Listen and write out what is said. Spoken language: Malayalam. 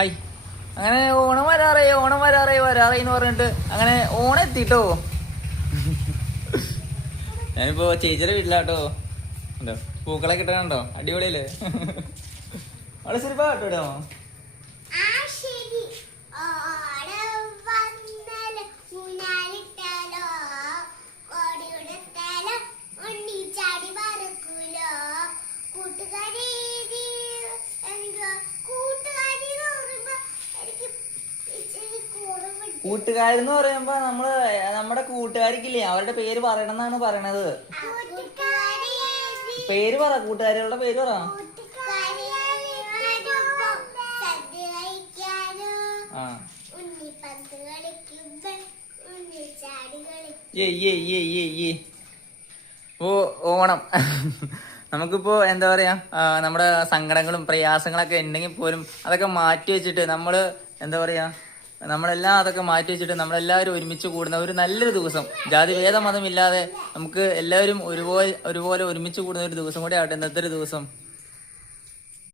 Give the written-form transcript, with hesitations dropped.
ഹൈ, അങ്ങനെ ഓണം വരാറേ എന്ന് പറഞ്ഞിട്ട് അങ്ങനെ ഓണം എത്തിട്ടോ. ഞാനിപ്പോ ചേച്ചിയുടെ വീട്ടിലാട്ടോ. ഉണ്ടോ പൂക്കളൊക്കെ ഇട്ടോ, അടിപൊളിയല്ലേ? അവിടെ ശരിപ്പാ കേട്ടോ ഇടാമോ? കൂട്ടുകാരെന്ന് പറയുമ്പോ നമ്മുടെ കൂട്ടുകാരിക്കില്ലേ, അവരുടെ പേര് പറയണം എന്നാണ് പറയണത്. പേര് പറ, കൂട്ടുകാരികളുടെ പേര് പറ. ഓണം നമുക്കിപ്പോ എന്താ പറയാ, നമ്മുടെ സങ്കടങ്ങളും പ്രയാസങ്ങളൊക്കെ ഉണ്ടെങ്കിൽ പോലും അതൊക്കെ മാറ്റി വെച്ചിട്ട് എന്താ പറയാ, നമ്മളെല്ലാം അതൊക്കെ മാറ്റി വെച്ചിട്ട് നമ്മളെല്ലാവരും ഒരുമിച്ച് കൂടുന്ന ഒരു നല്ലൊരു ദിവസം, ജാതി ഭേദ മതമില്ലാതെ നമുക്ക് എല്ലാവരും ഒരുപോലെ ഒരുമിച്ച് കൂടുന്ന ഒരു ദിവസം കൂടെ ആവട്ടെ ഇന്നത്തെ ഒരു ദിവസം.